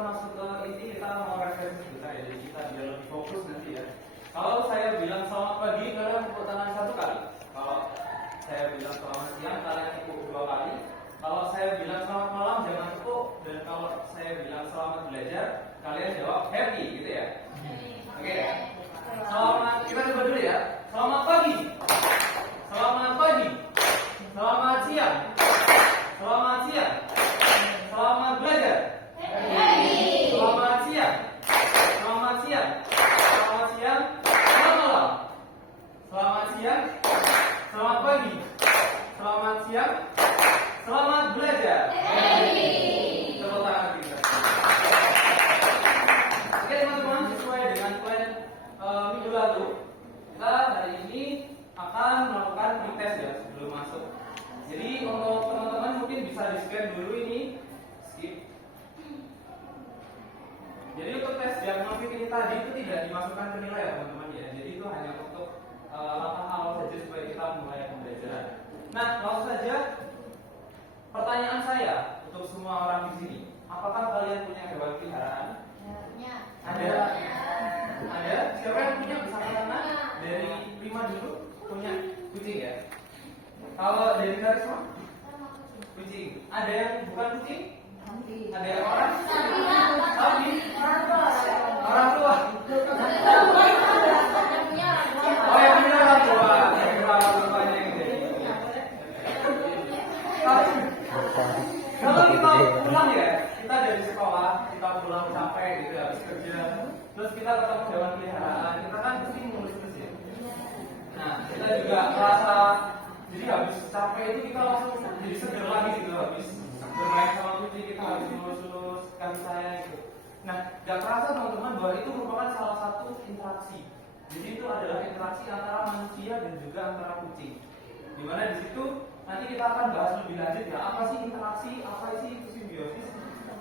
masuk ke inti, kita mau referensi kita ya, jadi kita biar lebih fokus nanti ya. Kalau saya bilang selamat pagi, kalian tepuk tangan 1 kali. Kalau saya bilang selamat siang, kalian tepuk 2 kali. Kalau saya bilang selamat malam, jangan tepuk. Dan kalau saya bilang selamat belajar, kalian jawab happy gitu ya. Oke. Selamat, kita coba dulu ya. Selamat pagi. Selamat pagi. Selamat siang. Selamat siang. Selamat belajar. Selamat siang. Selamat siang. Selamat siang. Selamat malam. Selamat siang. Selamat pagi. Selamat siang. Selamat belajar. Tepuk tangan kita. Oke teman-teman, sesuai dengan plan minggu lalu, kita hari ini akan melakukan pretest ya sebelum masuk. Jadi untuk teman-teman mungkin bisa di-scan dulu ini, skip. Jadi untuk tes diagnostik ini tadi itu tidak dimasukkan ke nilai ya teman-teman ya. Jadi itu hanya untuk langkah awal saja supaya kita mulai pembelajaran. Nah, langsung saja pertanyaan saya untuk semua orang di sini. Apakah kalian punya hewan peliharaan? Punya. Ada? Ada? Siapa yang punya bisa angkat tangan? Dari Prima dulu punya kucing ya. Kalau dari Karisma? Kucing. Ada yang bukan kucing? Ada yang orang? Sapi. Orang tua. Oh yang punya orang tua. Yang orang tuanya yang jadi. Kalau kita pulang ya, kita dari sekolah, kita pulang capek gitu habis kerja, terus kita ketemu hewan peliharaan, kita kan pasti ngurus-ngurus ya. Nah, kita juga merasa jadi habis capek itu kita langsung jadi seger lagi gitu habis bermain sama kucing, kita habis ngurus-ngurus kasih sayang gitu. Nah, gak terasa teman-teman bahwa itu merupakan salah satu interaksi. Jadi itu adalah interaksi antara manusia dan juga antara kucing. Dimana di situ nanti kita akan bahas lebih lanjut ya, apa sih interaksi, apa sih itu simbiosis.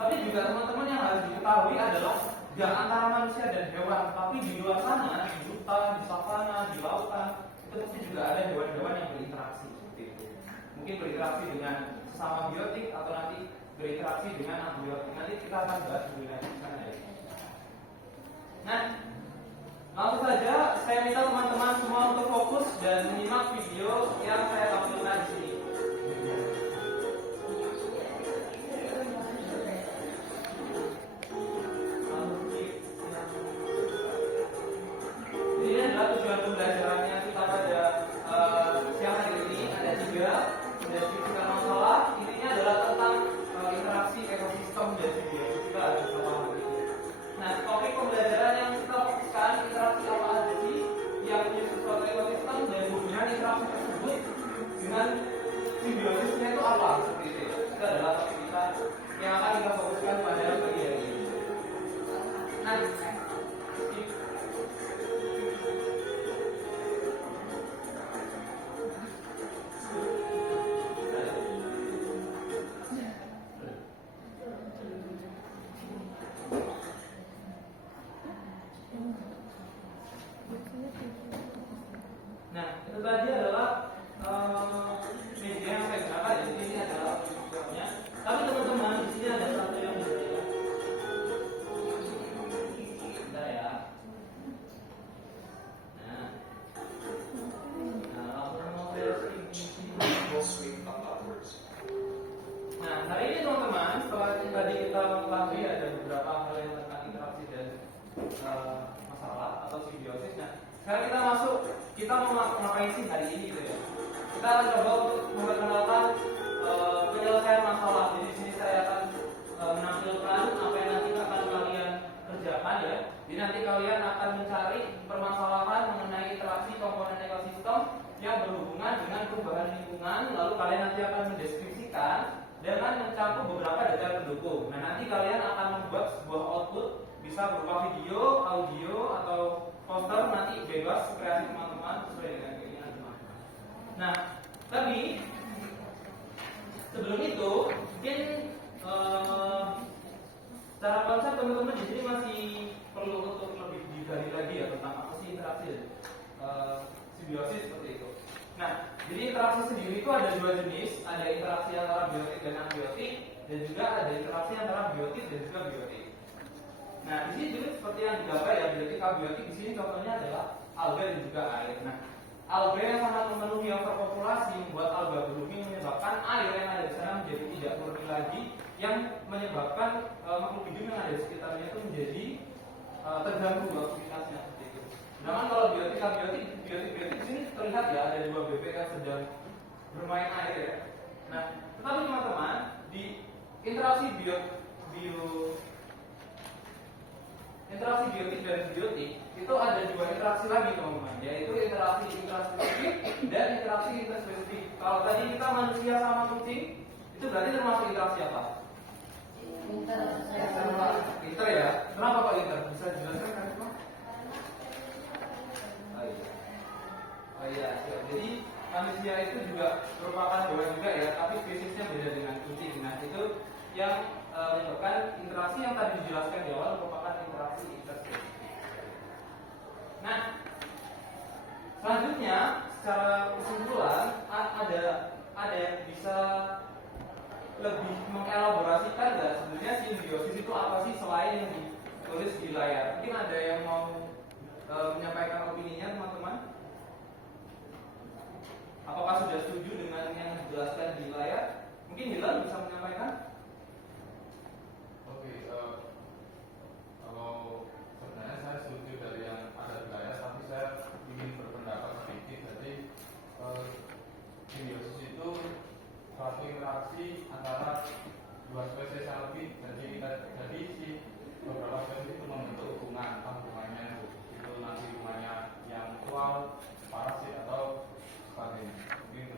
Tapi juga teman-teman yang harus diketahui adalah gak antara manusia dan hewan, tapi di luar sana, di hutan, di savana, di lautan, itu pasti juga ada hewan-hewan yang berinteraksi seperti itu. Mungkin berinteraksi dengan sesama biotik atau nanti berinteraksi dengan antibiotik. Nanti kita akan bahas lebih lanjut di sana ya. Nah, langsung saja saya minta teman-teman semua untuk fokus dan menyimak video yang saya tampilkan di sini. Ini adalah tujuan pembelajarannya kita pada siang hari ini. Ada 3 deskripsikan masalah. Intinya adalah tentang interaksi ekosistem dan simbiosis kita ada beberapa hari ini. Nah, topik pembelajaran yang kita fokuskan interaksi apa aja sih yang punya suatu ekosistem dan hubungan interaksi tersebut dengan simbiosisnya itu apa seperti itu. Itu adalah topik kita yang akan kita fokuskan pada pagi hari ini. Nah, itu tadi adalah media yang saya gunakan. Jadi ini adalah videonya. Tapi teman-teman di sini ada satu yang berbeda. Bentar ya. Nah, hari ini teman-teman, setelah tadi kita mengetahui ada beberapa hal yang tentang interaksi dan masalah atau simbiosis. Nah, sekarang kita masuk. Kita mau ngapain sih hari ini gitu ya? Kita akan coba untuk memperkenalkan penyelesaian masalah. Jadi di sini saya akan menampilkan apa yang nanti akan kalian kerjakan ya. Jadi nanti kalian akan mencari permasalahan mengenai interaksi komponen ekosistem yang berhubungan dengan perubahan lingkungan. Lalu kalian nanti akan mendeskripsikan dengan mencakup beberapa data pendukung. Nah, nanti kalian akan membuat sebuah output, bisa berupa video, audio, atau poster, nanti bebas kreasi teman-teman sesuai dengan keinginan teman-teman. Nah, tapi sebelum itu mungkin secara konsep teman-teman di sini masih perlu untuk lebih digali lagi ya tentang apa sih interaksi simbiosis seperti itu. Nah, jadi interaksi sendiri itu ada 2 jenis, ada interaksi antara biotik dan abiotik, dan juga ada interaksi antara biotik dan juga biotik. Nah, di sini juga seperti yang digambar ya, biotik abiotik di sini contohnya adalah alga dan juga air. Nah, alga yang sangat memenuhi overpopulasi membuat alga blooming menyebabkan air yang ada di sana menjadi tidak murni lagi, yang menyebabkan makhluk hidup yang ada di sekitarnya itu menjadi terganggu aktivitasnya seperti itu. Sedangkan kalau biotik abiotik, biotik di sini terlihat ya ada dua bebek yang sedang bermain air ya. Nah, tetapi teman-teman di interaksi interaksi biotik dan biotik itu ada dua interaksi lagi teman-teman, yaitu interaksi intraspesifik dan interaksi interspesifik. Kalau tadi kita manusia sama kucing, itu berarti termasuk interaksi apa? Inter ya. Kenapa kok inter? Bisa dijelaskan kan? Oh iya, siap. Jadi manusia itu juga merupakan hewan juga ya, tapi spesiesnya beda dengan kucing. Nah, itu yang menyebabkan interaksi yang tadi dijelaskan di awal merupakan interaksi interspesies. Nah, selanjutnya secara kesimpulan ada yang bisa lebih mengelaborasikan nggak sebenarnya simbiosis itu apa sih selain yang ditulis di layar? Mungkin ada yang mau menyampaikan opininya teman-teman? Apakah sudah setuju dengan yang dijelaskan di layar? Mungkin Hilal bisa menyampaikan? Oke, kalau sebenarnya saya setuju dari yang ada di layar, tapi saya ingin berpendapat sedikit. Jadi simbiosis itu suatu interaksi antara dua spesies yang lebih. Jadi si beberapa spesies itu membentuk hubungan, entah hubungannya itu nanti hubungannya yang mutual, parasit atau sebagainya. Gitu.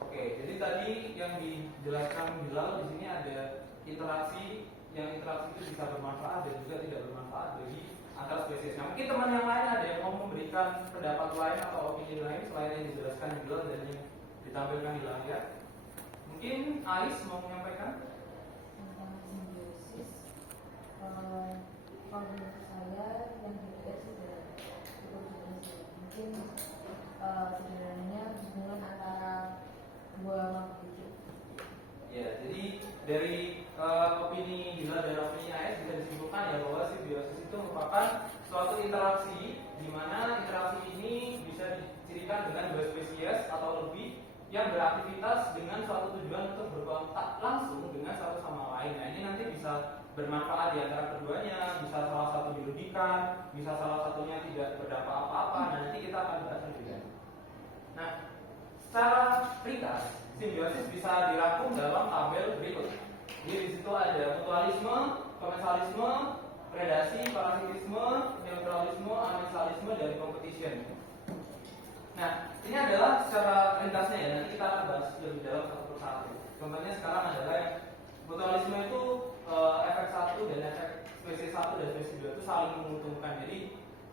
Oke, jadi tadi yang dijelaskan Hilal di sini ada interaksi, yang interaksi itu bisa bermanfaat dan juga tidak bermanfaat bagi antar spesies. Nah, mungkin teman yang lain ada yang mau memberikan pendapat lain atau opini lain selain yang dijelaskan Hilal dan yang ditampilkan di layar. Mungkin Ais mau menyampaikan tentang simbiosis. Kalau menurut saya yang dilihat sudah cukup jelas ya. Mungkin sebenarnya hubungan antara dua makhluk hidup. ya, jadi dari opini Hilal dan opini Ais bisa disimpulkan ya bahwa simbiosis itu merupakan suatu interaksi di mana interaksi ini bisa dicirikan dengan dua spesies atau lebih yang beraktivitas dengan suatu tujuan untuk berkontak langsung dengan satu sama lain. Nah, ini nanti bisa bermanfaat di antara keduanya, bisa salah satu dirugikan, bisa salah satunya tidak berdampak apa-apa. Nah, nanti kita akan bahas lebih lanjut. Nah, secara ringkas, simbiosis bisa dirangkum dalam tabel berikut. Jadi di situ ada mutualisme, komensalisme, predasi, parasitisme, neutralisme, amensalisme, dan competition. Nah, ini adalah secara ringkasnya ya, nanti kita akan bahas lebih dalam satu persatu. Contohnya sekarang adalah yang mutualisme itu efek satu dan efek spesies satu dan spesies dua itu saling menguntungkan. Jadi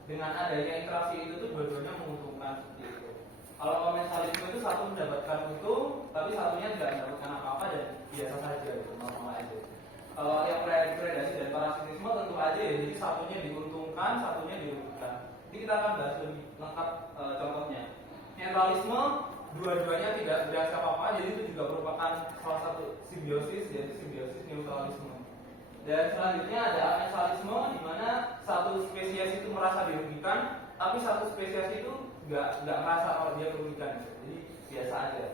dengan adanya interaksi itu tuh dua-duanya menguntungkan seperti itu. Kalau komensalisme itu satu mendapatkan untung, tapi satunya tidak mendapatkan apa-apa dan biasa saja gitu, normal aja. Kalau yang predasi dan parasitisme tentu aja ya, jadi satunya diuntungkan, satunya dirugikan. Jadi kita akan bahas lebih lengkap contohnya. Neutralisme, dua-duanya tidak bereaksi apa-apa, jadi itu juga merupakan salah satu simbiosis, yaitu simbiosis neutralisme. Dan selanjutnya ada amensalisme, di mana satu spesies itu merasa dirugikan, tapi satu spesies itu nggak merasa kalau dia merugikan, jadi biasa aja.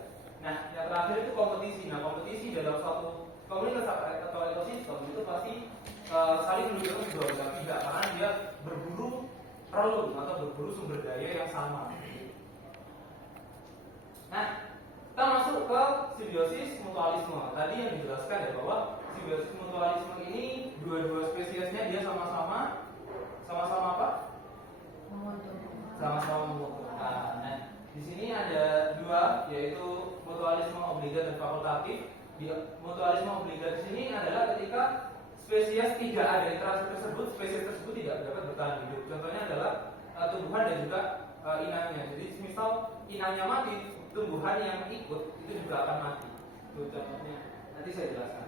Nah, yang terakhir itu kompetisi. Nah, kompetisi dalam suatu komunitas atau ekosistem itu pasti saling menunjukkan kedua pihak karena dia berburu relung atau berburu sumber daya yang sama. Nah, kita masuk ke simbiosis mutualisme. Tadi yang dijelaskan ya bahwa simbiosis mutualisme ini dua-dua spesiesnya dia sama-sama apa? Sama-sama menguntungkan. Nah, di sini ada dua, yaitu mutualisme obligat dan fakultatif. Di mutualisme obligat di sini adalah ketika spesies tidak ada interaksi tersebut, spesies tersebut tidak dapat bertahan hidup. Contohnya adalah tumbuhan dan juga inangnya. Jadi misal inangnya mati, tumbuhan yang ikut itu juga akan mati. Itu contohnya. Nanti saya jelaskan.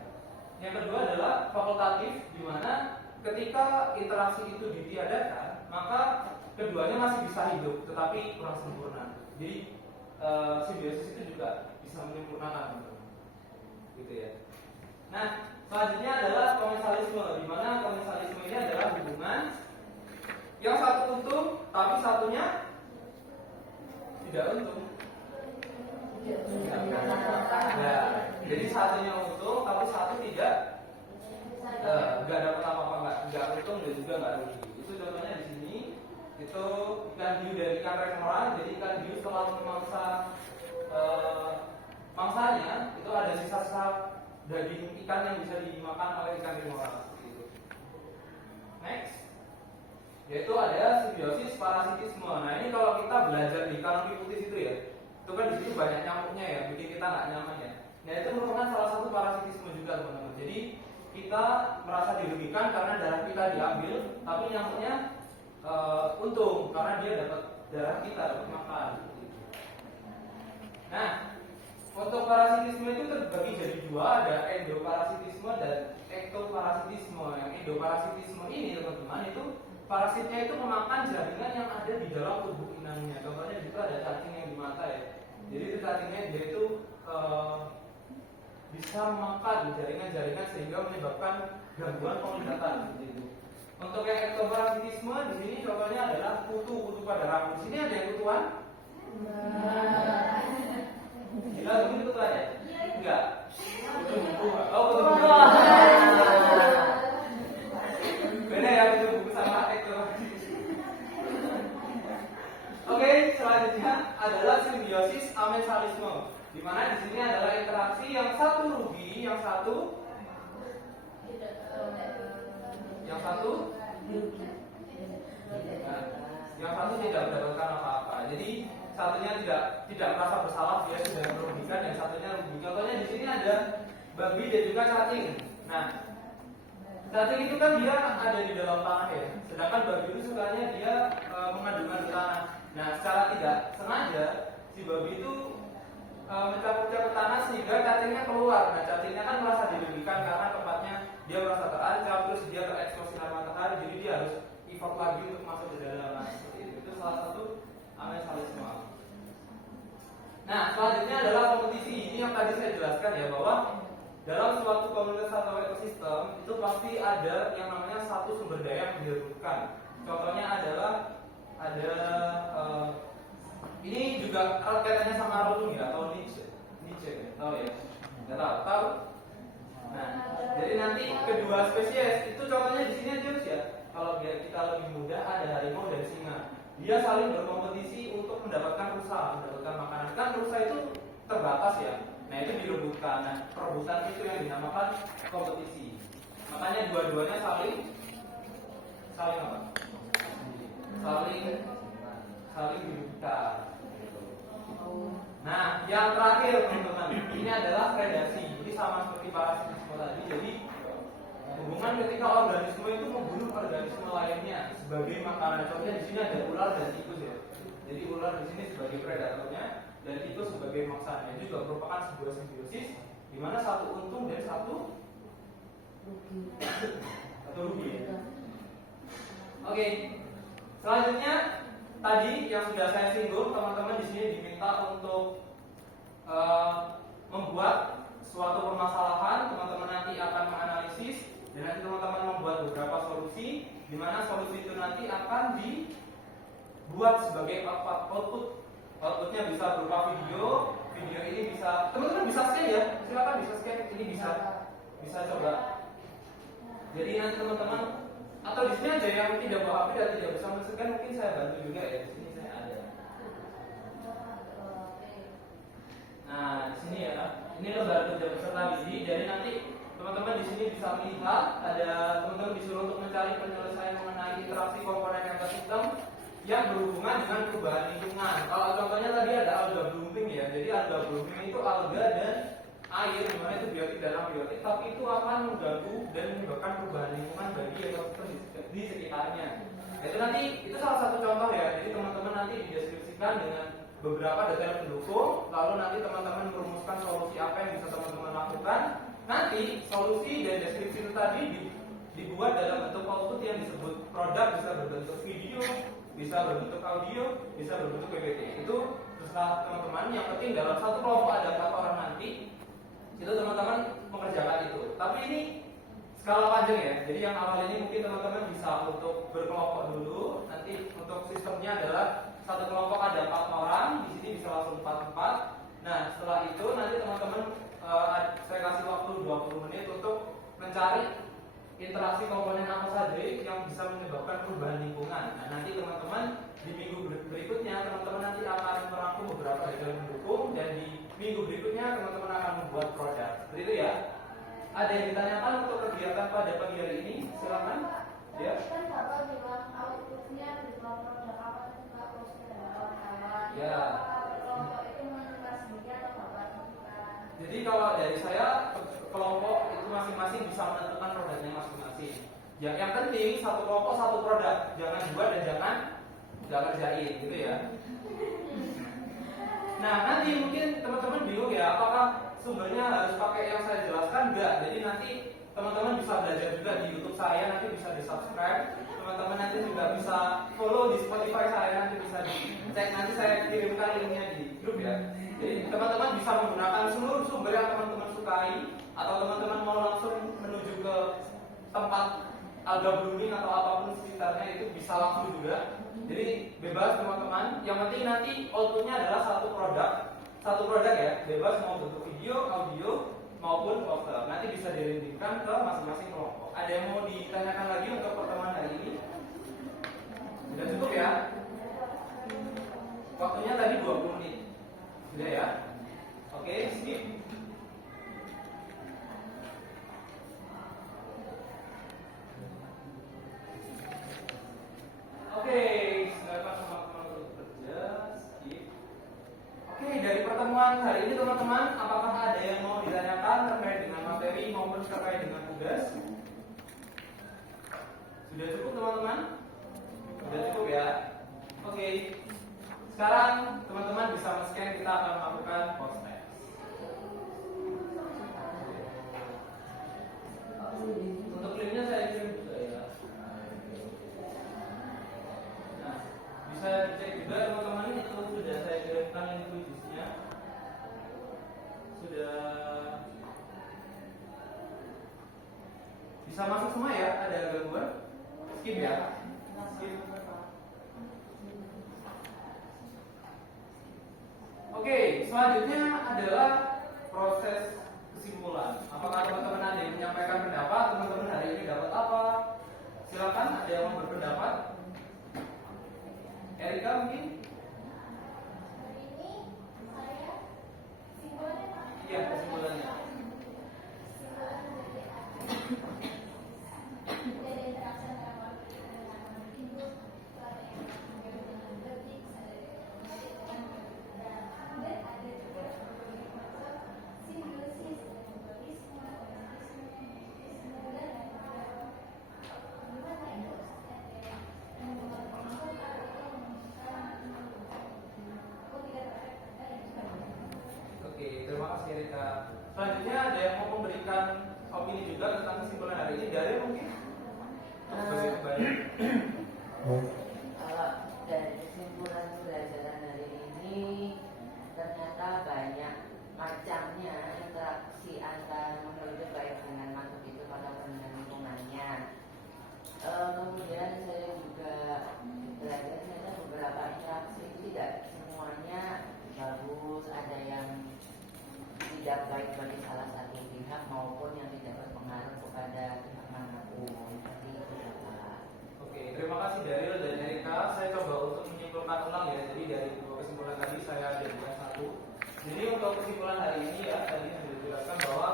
Yang kedua adalah fakultatif, di mana ketika interaksi itu ditiadakan, maka keduanya masih bisa hidup, tetapi kurang sempurna. Jadi simbiosis itu juga bisa menyempurnakan, gitu ya. Nah, selanjutnya adalah komensalisme, di mana komensalisme ini adalah hubungan yang satu untung tapi satunya tidak untung. Ya, jadi satunya untung tapi satu tidak nggak dapat apa-apa, nggak untung dan juga nggak rugi. Itu contohnya di sini. Itu ikan hiu dan ikan remoran. Jadi ikan hiu setelah memangsa mangsanya itu ada sisa-sisa daging ikan yang bisa dimakan oleh ikan remoran. Gitu. Next, yaitu ada simbiosis parasitisme. Nah ini kalau kita belajar di Kanong Kiputis itu ya, itu kan di situ banyak nyamuknya ya, bikin kita nggak nyaman ya. Nah itu merupakan salah satu parasitisme juga teman-teman. Jadi kita merasa dirugikan karena darah kita diambil, tapi nyamuknya untung karena dia dapat darah kita, dapat makan. Nah, untuk parasitisme itu terbagi jadi dua, ada endoparasitisme dan ektoparasitisme. Yang endoparasitisme ini teman-teman itu parasitnya itu memakan jaringan yang ada di dalam tubuh inangnya. Contohnya juga ada cacing yang di mata ya. Jadi itu cacingnya dia itu bisa memakan jaringan-jaringan sehingga menyebabkan gangguan penglihatan seperti itu. Untuk yang ektoparasitisme di sini contohnya adalah kutu pada rambut. Di sini ada yang kutuan? Gila, ini kutuan ya? Enggak. Kutu-kutu. Oh, kutu-kutu. Beda ya kutu-kutu sama ektoparasitisme. Oke, selanjutnya adalah simbiosis amensalisme. Di mana di sini adalah interaksi yang satu rugi, yang satu tidak mendapatkan apa-apa. Jadi satunya tidak merasa bersalah, dia sudah merugikan, yang satunya rugi. Contohnya di sini ada babi dan juga cacing. Nah, cacing itu kan dia ada di dalam tanah ya, sedangkan babi itu sukanya dia mengandungkan ke tanah. Nah, secara tidak sengaja si babi itu mencampur-campur tanah sehingga cacingnya keluar. Nah, cacingnya kan merasa dirugikan karena tempatnya dia merasa terancam, terus dia terekspos sinar matahari, jadi dia harus effort lagi untuk masuk ke dalam. Itu salah satu amensalisme. Nah, selanjutnya adalah kompetisi. Ini yang tadi saya jelaskan ya, bahwa dalam suatu komunitas atau ekosistem itu pasti ada yang namanya satu sumber daya yang direbutkan. Contohnya adalah ada ini juga kaitannya sama Rumi atau Nietzsche ya? Tahu ya? Nggak tahu? Nah, jadi nanti kedua spesies itu contohnya di sini aja ya. Kalau biar kita lebih mudah ada harimau dan singa. Dia saling berkompetisi untuk mendapatkan rusa, mendapatkan makanan. Kan rusa itu terbatas ya. Nah itu direbutkan. Nah perebutan itu yang dinamakan kompetisi. Makanya dua-duanya saling apa? Saling direbutkan. Nah, yang terakhir teman-teman, ini adalah predasi. Jadi sama seperti parasitisme tadi. Jadi hubungan ketika organisme itu membunuh organisme lainnya sebagai makanan. Contohnya di sini ada ular dan tikus ya. Jadi ular di sini sebagai predatornya dan tikus sebagai mangsanya. Ini juga merupakan sebuah simbiosis di mana satu untung dan satu rugi. Oke. Selanjutnya tadi yang sudah saya singgung, teman-teman di sini diminta untuk membuat suatu permasalahan. Teman-teman nanti akan menganalisis dan nanti teman-teman membuat beberapa solusi, di mana solusi itu nanti akan dibuat sebagai output. Outputnya bisa berupa video ini bisa teman-teman bisa scan ya, silakan bisa scan, ini bisa coba. Jadi nanti teman-teman atau di sini ada yang tidak bawa HP dan tidak bisa men-scan, mungkin saya bantu juga ya. Di sini saya ada. Nah, di sini ya. Ini lembar kerja peserta didik. Jadi nanti teman-teman di sini bisa melihat ada teman-teman disuruh untuk mencari penyelesaian mengenai interaksi komponen ekosistem yang berhubungan dengan perubahan lingkungan. Kalau contohnya tadi ada alga blooming ya. Jadi alga blooming itu alga dan air, dimana itu biotik dan abiotik, tapi itu akan mengganggu dan menyebabkan perubahan lingkungan bagi ekosistem di sekitarnya. Itu nanti itu salah satu contoh ya. Jadi teman-teman nanti dideskripsikan dengan beberapa detail pendukung, lalu nanti teman-teman merumuskan solusi apa yang bisa teman-teman lakukan. Nanti solusi dan deskripsi itu tadi dibuat dalam bentuk output yang disebut produk, bisa berbentuk video, bisa berbentuk audio, bisa berbentuk PPT. Itu terserah teman-teman. Yang penting dalam satu kelompok ada 4 orang nanti itu teman-teman mengerjakan itu. Tapi skala panjang ya. Jadi yang awal ini mungkin teman-teman bisa untuk berkelompok dulu. Nanti untuk sistemnya adalah satu kelompok ada 4 orang, di sini bisa langsung 4-4. Nah, setelah itu nanti teman-teman saya kasih waktu 20 menit untuk mencari interaksi komponen apa saja yang bisa menyebabkan perubahan lingkungan. Nah, nanti teman-teman di minggu berikutnya teman-teman nanti akan merangkum beberapa hal mendukung, dan di minggu berikutnya teman-teman akan membuat produk. Seperti itu ya. Ada yang ditanyakan untuk kegiatan pada pagi hari ini? Silakan. Ya. Kan Bapak bilang outputnya di kelompok apa juga posnya dengan kawan-kawan. Ya. Apakah kelompok itu menentukan sendiri atau Bapak tentukan? Jadi kalau dari saya, kelompok itu masing-masing bisa menentukan produknya masing-masing. Yang penting satu kelompok satu produk, jangan dua dan jangan nggak kerjain gitu ya. Nah, nanti mungkin teman-teman bingung ya, apakah sumbernya harus pakai yang saya jelaskan? Enggak. Jadi nanti teman-teman bisa belajar juga di YouTube saya, nanti bisa di subscribe. Teman-teman nanti juga bisa follow di Spotify saya, nanti bisa dicek, nanti saya kirimkan linknya di grup ya. Jadi teman-teman bisa menggunakan seluruh sumber yang teman-teman sukai, atau teman-teman mau langsung menuju ke tempat alga blooming atau apapun sekitarnya, itu bisa langsung juga. Jadi bebas teman-teman. Yang penting nanti outputnya adalah satu produk ya, bebas mau bentuk video, audio maupun poster. Nanti bisa direndingkan ke masing-masing kelompok. Ada yang mau ditanyakan lagi untuk pertemuan hari ini? Sudah cukup ya? Waktunya tadi 20 menit. Sudah ya? Oke, skip. Oke, silakan teman-teman untuk bekerja. Skip. Oke, dari pertemuan hari ini teman-teman, apakah ada yang mau ditanyakan terkait dengan materi maupun terkait dengan tugas? Sudah cukup teman-teman? Sudah cukup ya? Oke. Sekarang teman-teman bisa men-scan, kita akan melakukan post test. Untuk linknya saya kirim juga ya. Nah, bisa dicek juga teman-teman, itu sudah saya kirimkan link kuisnya. Sudah bisa masuk semua ya? Ada gangguan? Skip ya? Skip. Oke, selanjutnya adalah proses kesimpulan. Apakah teman-teman ada yang menyampaikan pendapat? Teman-teman hari ini dapat apa? Silakan, ada yang mau berpendapat? Erika mungkin? Hari ini saya simbolnya Pak. Iya, kesimpulannya. Dari interaksi antara induk dengan detik dan ada juga simbiosis Oke, terima kasih Erika. Selanjutnya ada yang mau memberikan opini juga tentang kesimpulan hari ini? Dari mungkin? Sebagai pembaca. Kalau dari kesimpulan pembelajaran hari ini, ternyata banyak macamnya interaksi antar makhluk hidup, baik dengan makhluk hidup ataupun dengan lingkungannya. Kemudian saya juga belajar ternyata beberapa interaksi itu tidak semuanya bagus, ada yang tidak baik bagi salah satu pihak maupun yang tidak berpengaruh kepada pihak manapun. Seperti itu, Bapak. Oke, terima kasih Daryl dan Erika. Saya coba untuk menyimpulkan ulang ya. Jadi dari dua kesimpulan tadi saya jadikan satu. Jadi untuk kesimpulan hari ini ya, tadi sudah dijelaskan bahwa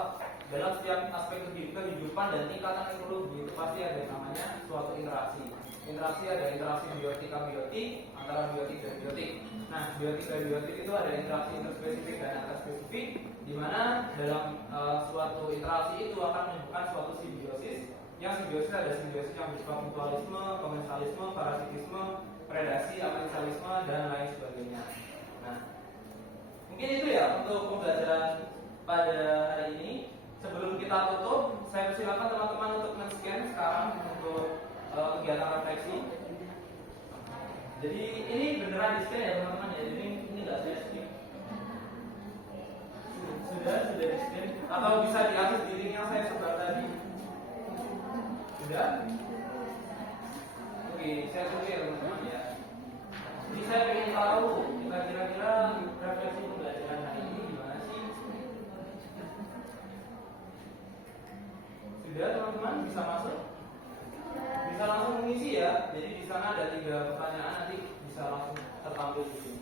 dalam setiap aspek kehidupan dan tingkatan ekologi itu pasti ada yang namanya suatu interaksi. Interaksi ada interaksi biotik abiotik antara biotik dan biotik. Nah, biotik dan biotik itu ada interaksi interspesifik dan antarspesifik, di mana dalam suatu interaksi itu akan menimbulkan suatu simbiosis. Yang simbiosis ada simbiosis yang bersifat mutualisme, komensalisme, parasitisme, predasi, apensalisme, dan lain sebagainya. Nah, mungkin itu ya untuk pembelajaran pada hari ini. Sebelum kita tutup, saya persilakan teman-teman untuk men-scan sekarang untuk kegiatan refleksi. Jadi ini beneran di-scan ya teman-teman ya. Jadi ini nggak saya skip. Sudah di-scan atau bisa diakses di link yang saya sebar tadi. bisa masuk? Bisa langsung mengisi ya. Jadi di sana ada 3 pertanyaan, nanti bisa langsung tertampil di sini.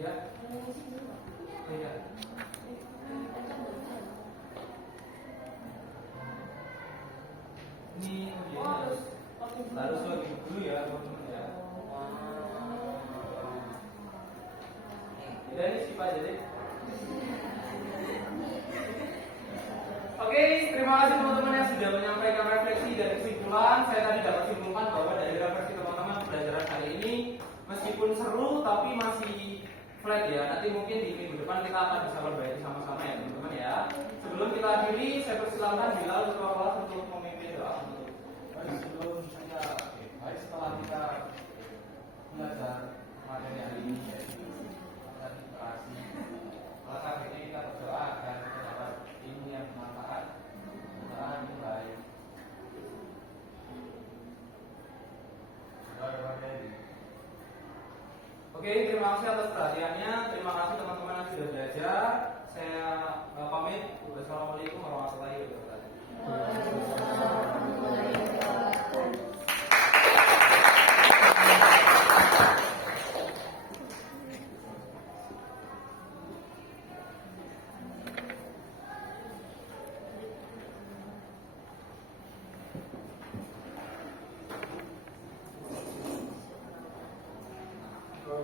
Ya. Iya. Ini harus bagi dulu ya teman-teman ya. Tidak, ini skip aja deh. Oke, terima kasih teman-teman yang sudah menyampaikan refleksi dan kesimpulan. Saya tadi dapat simpulkan bahwa dari refleksi teman-teman pembelajaran kali ini meskipun seru tapi masih flat ya. Nanti mungkin di minggu depan kita akan bisa perbaiki sama-sama ya teman-teman ya. Sebelum kita akhiri, saya persilakan Bilal ketua kelas untuk memimpin doa penutup. Sebelum saya baik setelah kita belajar materi hari ini yaitu tentang literasi, maka hari ini kita berdoa agar kita dapat ilmu yang bermanfaat, doa yang baik. Doa ini. Oke, terima kasih atas perhatiannya. Terima kasih teman-teman yang sudah belajar. Saya pamit. Wassalamualaikum warahmatullahi wabarakatuh.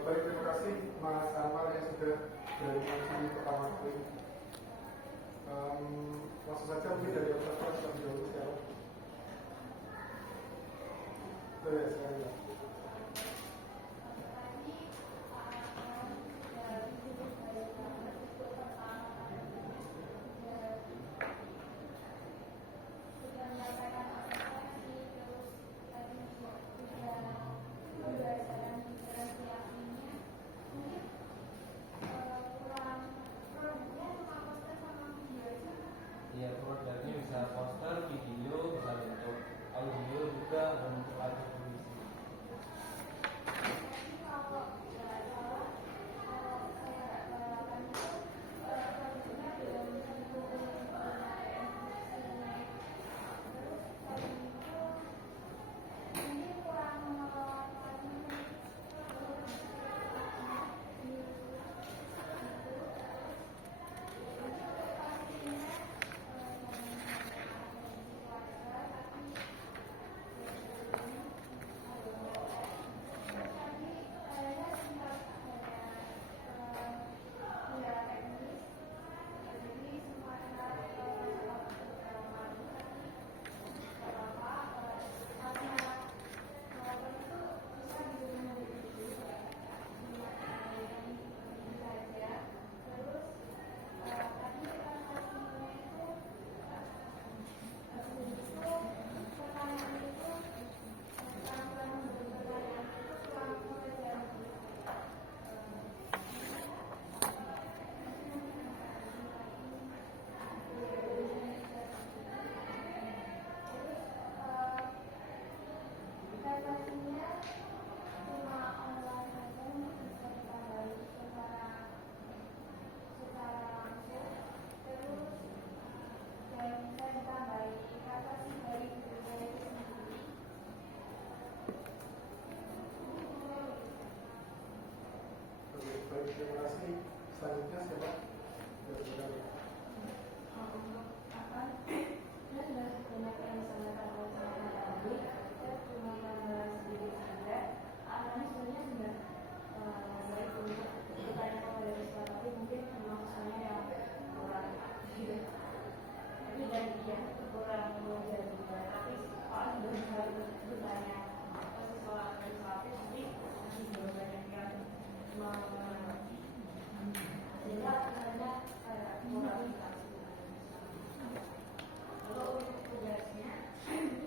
Baik, terima kasih Mas Amal yang sudah berinformasi pertama kali. Langsung saja mungkin dari observer terlebih dahulu sekarang. Oh ya, sekarang. Ya, produknya bisa poster, video, bisa bentuk audio juga, bentuk audio tulis. Baik, terima kasih. Selanjutnya siapa? Apa?